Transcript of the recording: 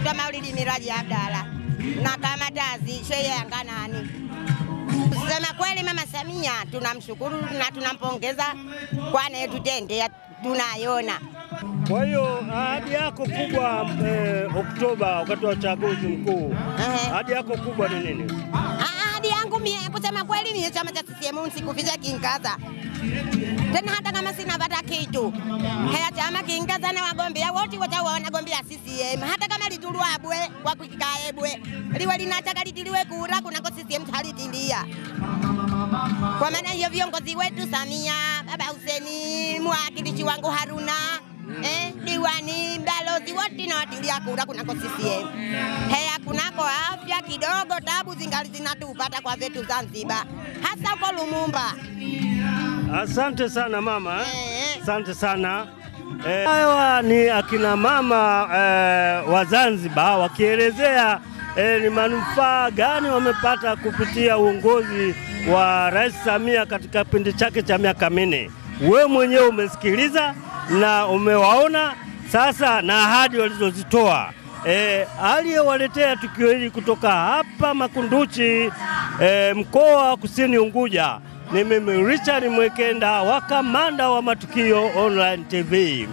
kutoa Maulidi Miraji Abdalla na Kamatazi Shehe Anganani. Kusema kweli Mama Samia tunamshukuru na tunampongeza kwa anayotutendea tunayona. Kwa hiyo ahadi yako kubwa Oktoba wakati wa uchaguzi mkuu, ahadi yako kubwa ni nini? Ahadi yangu mimi kusema kweli ni chama cha CCM sikuficha kingaza. Tena hata kama sina pata kitu. Haya chama kingaza na wagombea wote wanagombea CCM. Hata kama litulwabwe kwa kikaebwe. Liwe linataka litiliwe kura kuna kwa CCM halitilia. Kwa maana hiyo viongozi wetu Samia, Baba Hussein, mwakilishi wangu Haruna, diwani, balozi wote na watilia kura kuna kwa CCM. Haya kunako afya kidogo tabu zingali zinatupata kwa vetu Zanzibar. Hasa kwa Lumumba. Asante sana mama. Asante sana. Hawa ni akina mama wa Zanzibar wakielezea ni manufaa gani wamepata kupitia uongozi wa Rais Samia katika kipindi chake cha miaka 4. Wewe mwenyewe umesikiliza na umewaona sasa na ahadi walizozitoa. Aliyewaletea tukio hili kutoka hapa Makunduchi, mkoa wa Kusini Unguja, ni mimi Richard Mwekenda wa Kamanda wa Matukio Online TV.